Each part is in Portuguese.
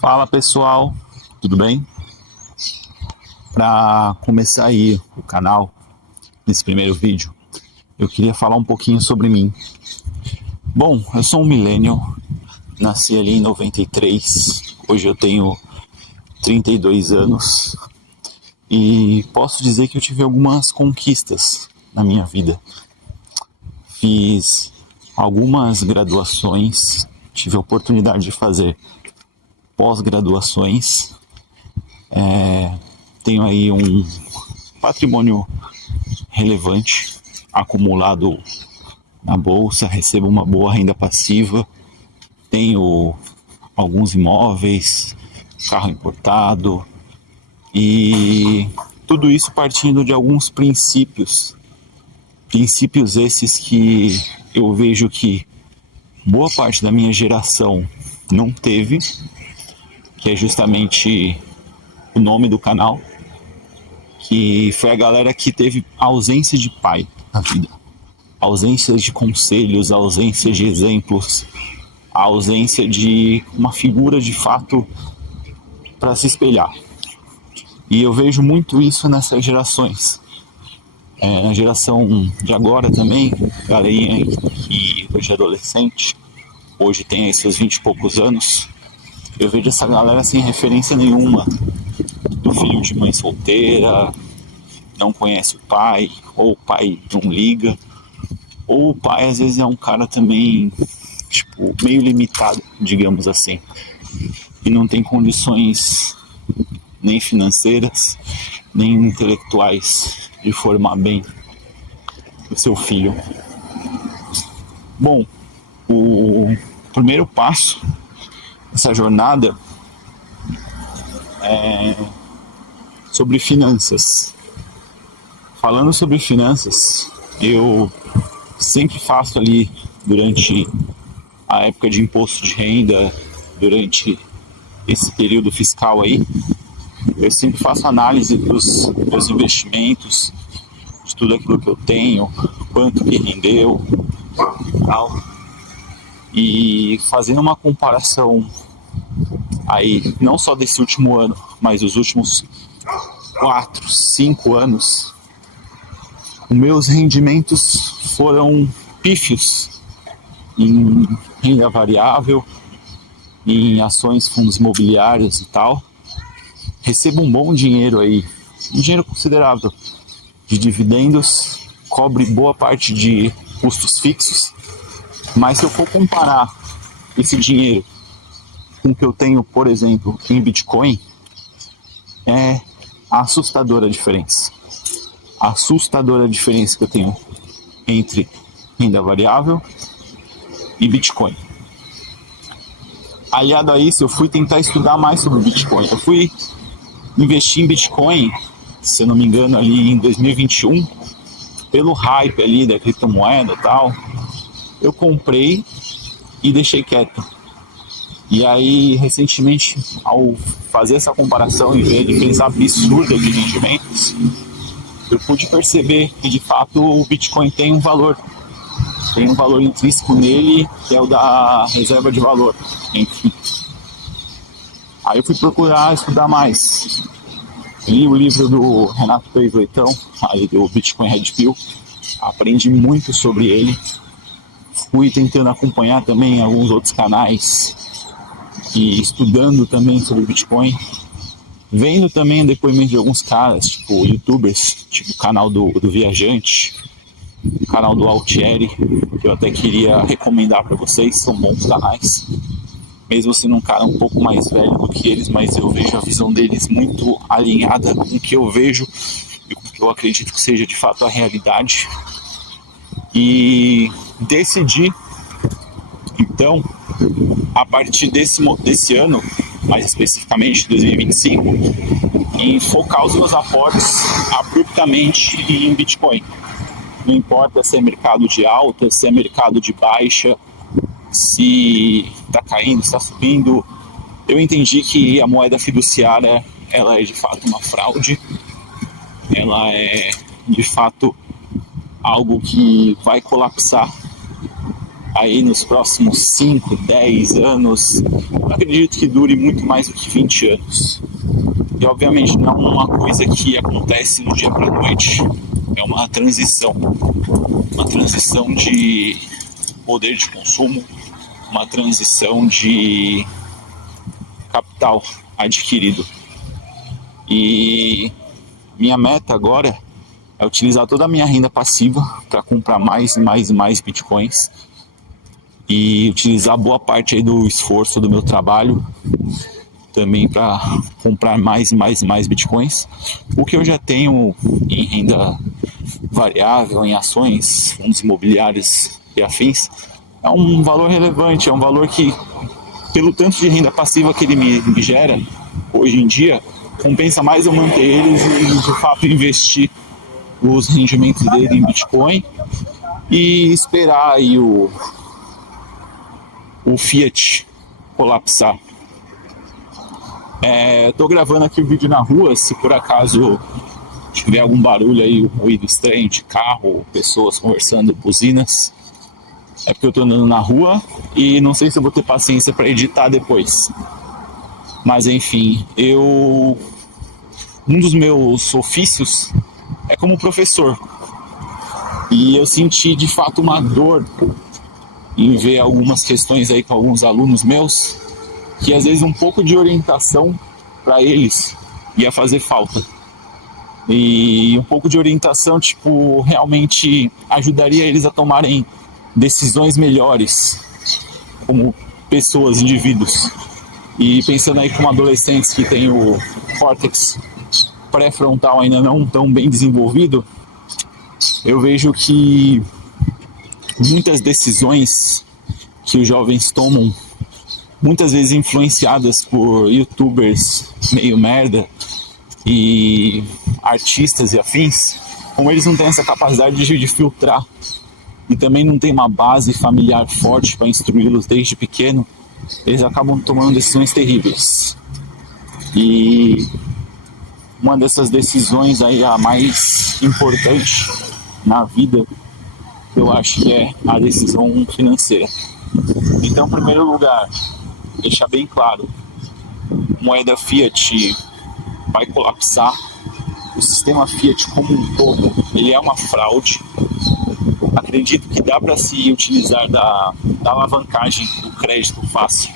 Fala pessoal, tudo bem? Para começar aí o canal, nesse primeiro vídeo, eu queria falar um pouquinho sobre mim. Bom, eu sou um millennial, nasci ali em 93, hoje eu tenho 32 anos e posso dizer que eu tive algumas conquistas na minha vida. Fiz algumas graduações, tive a oportunidade de fazer pós-graduações, tenho aí um patrimônio relevante acumulado na bolsa, recebo uma boa renda passiva, tenho alguns imóveis, carro importado e tudo isso partindo de alguns princípios esses que eu vejo que boa parte da minha geração não teve, que é justamente o nome do canal, que foi a galera que teve ausência de pai na vida, ausência de conselhos, ausência de exemplos, a ausência de uma figura de fato para se espelhar. E eu vejo muito isso nessas gerações. Na geração de agora também, galerinha que hoje é adolescente, hoje tem aí seus 20 e poucos anos, eu vejo essa galera sem referência nenhuma, do filho de mãe solteira, não conhece o pai, ou o pai não liga, ou o pai às vezes é um cara também, tipo, meio limitado, digamos assim, e não tem condições nem financeiras, nem intelectuais de formar bem o seu filho. Bom, o primeiro passo nessa jornada é sobre finanças. Falando sobre finanças, eu sempre faço ali durante a época de imposto de renda, durante esse período fiscal aí, eu sempre faço análise dos meus investimentos, de tudo aquilo que eu tenho, quanto que rendeu, tal. E fazendo uma comparação aí, não só desse último ano, mas os últimos 4, 5 anos, os meus rendimentos foram pífios em renda variável, em ações, fundos imobiliários e tal. Recebo um bom dinheiro aí, um dinheiro considerável de dividendos, cobre boa parte de custos fixos, mas se eu for comparar esse dinheiro com o que eu tenho, por exemplo, em Bitcoin, é assustadora a diferença. Assustadora a diferença que eu tenho entre renda variável e Bitcoin. Aliado a isso, eu fui tentar estudar mais sobre Bitcoin. Eu fui investir em Bitcoin, se eu não me engano, ali em 2021, pelo hype ali da criptomoeda e tal. Eu comprei e deixei quieto. E aí, recentemente, ao fazer essa comparação e ver a diferença absurda de rendimentos, eu pude perceber que, de fato, o Bitcoin tem um valor intrínseco nele, que é o da reserva de valor. Enfim. Aí eu fui procurar estudar mais. Li o livro do Renato Pérez Leitão, aí do Bitcoin Red Pill, aprendi muito sobre ele. Fui tentando acompanhar também alguns outros canais e estudando também sobre Bitcoin, vendo também o depoimento de alguns caras, tipo youtubers, tipo o canal do Viajante, o canal do Altieri, que eu até queria recomendar para vocês, são bons canais, mesmo sendo um cara um pouco mais velho do que eles, mas eu vejo a visão deles muito alinhada com o que eu vejo e com o que eu acredito que seja de fato a realidade. E decidi, então, a partir desse ano, mais especificamente 2025, em focar os meus aportes abruptamente em Bitcoin. Não importa se é mercado de alta, se é mercado de baixa, se está caindo, se está subindo. Eu entendi que a moeda fiduciária, ela é de fato uma fraude, ela é de fato algo que vai colapsar aí nos próximos 5, 10 anos. Eu acredito que dure muito mais do que 20 anos. E obviamente não é uma coisa que acontece do dia para a noite. É uma transição de poder de consumo, uma transição de capital adquirido. E minha meta agora é utilizar toda a minha renda passiva para comprar mais e mais e mais bitcoins e utilizar boa parte aí do esforço do meu trabalho também para comprar mais e mais e mais bitcoins. O que eu já tenho em renda variável, em ações, fundos imobiliários e afins, é um valor relevante, é um valor que, pelo tanto de renda passiva que ele me gera hoje em dia, compensa mais eu manter eles e de fato investir os rendimentos dele em Bitcoin e esperar aí o Fiat colapsar. Tô gravando aqui o vídeo na rua, se por acaso tiver algum barulho aí, um ruído estranho de carro, pessoas conversando, buzinas, é porque eu tô andando na rua e não sei se eu vou ter paciência para editar depois. Mas enfim, um dos meus ofícios é como professor. E eu senti de fato uma dor em ver algumas questões aí com alguns alunos meus, que às vezes um pouco de orientação para eles ia fazer falta. E um pouco de orientação, tipo, realmente ajudaria eles a tomarem decisões melhores como pessoas, indivíduos. E pensando aí como adolescentes que têm o córtex pré-frontal ainda não tão bem desenvolvido, eu vejo que muitas decisões que os jovens tomam, muitas vezes influenciadas por youtubers meio merda e artistas e afins, como eles não têm essa capacidade de filtrar e também não tem uma base familiar forte para instruí-los desde pequeno, eles acabam tomando decisões terríveis. E uma dessas decisões aí, a mais importante na vida, eu acho que é a decisão financeira. Então, em primeiro lugar, deixar bem claro, a moeda Fiat vai colapsar. O sistema Fiat como um todo, ele é uma fraude. Acredito que dá para se utilizar da alavancagem do crédito fácil,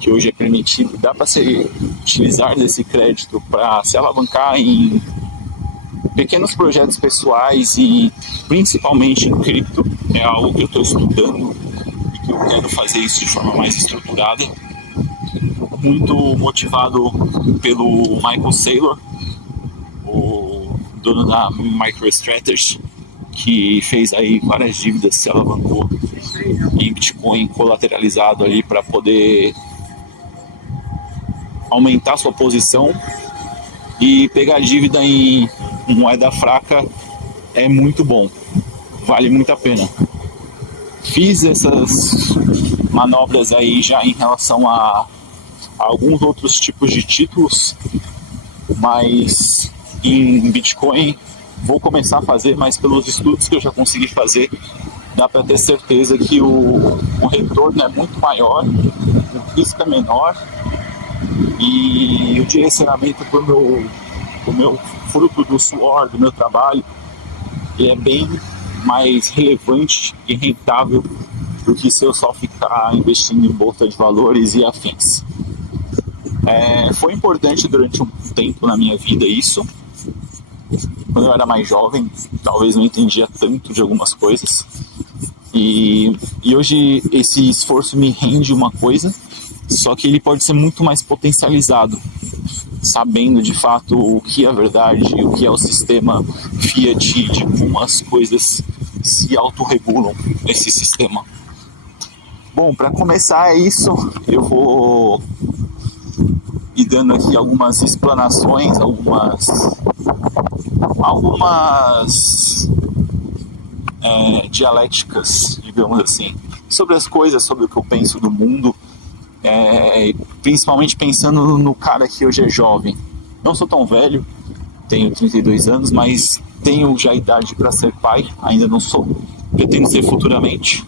que hoje é permitido, dá para se utilizar desse crédito para se alavancar em pequenos projetos pessoais e principalmente em cripto. É algo que eu estou estudando e que eu quero fazer isso de forma mais estruturada, muito motivado pelo Michael Saylor, o dono da MicroStrategy, que fez aí várias dívidas, se alavancou em Bitcoin colateralizado ali para poder aumentar sua posição, e pegar dívida em moeda fraca é muito bom, vale muito a pena. Fiz essas manobras aí já em relação a alguns outros tipos de títulos, mas em Bitcoin vou começar a fazer, mas pelos estudos que eu já consegui fazer, dá para ter certeza que o retorno é muito maior, o risco é menor e o direcionamento para o meu fruto do suor, do meu trabalho, é bem mais relevante e rentável do que se eu só ficar investindo em bolsa de valores e afins. Foi importante durante um tempo na minha vida isso. Quando eu era mais jovem, talvez não entendia tanto de algumas coisas. E hoje esse esforço me rende uma coisa, só que ele pode ser muito mais potencializado, sabendo de fato o que é a verdade, o que é o sistema Fiat, de como as coisas se autorregulam nesse sistema. Bom, para começar isso, eu vou ir dando aqui algumas explanações, algumas dialéticas, digamos assim, sobre as coisas, sobre o que eu penso do mundo, principalmente pensando no cara que hoje é jovem. Não sou tão velho, tenho 32 anos, mas tenho já idade para ser pai, ainda não sou, pretendo ser futuramente.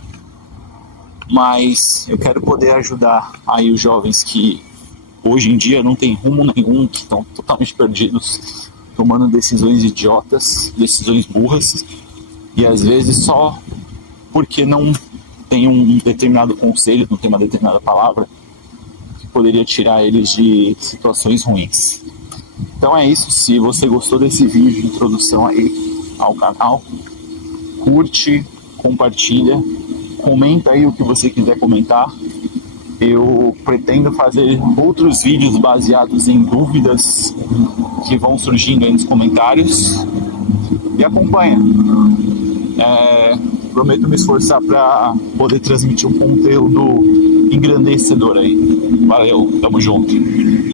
mas eu quero poder ajudar aí os jovens que hoje em dia não tem rumo nenhum, que estão totalmente perdidos, tomando decisões idiotas, decisões burras, e às vezes só porque não tem um determinado conselho, não tem uma determinada palavra que poderia tirar eles de situações ruins. Então é isso, se você gostou desse vídeo de introdução aí ao canal, curte, compartilha, comenta aí o que você quiser comentar. Eu pretendo fazer outros vídeos baseados em dúvidas que vão surgindo aí nos comentários. E acompanha. Prometo me esforçar para poder transmitir um conteúdo engrandecedor aí. Valeu, tamo junto.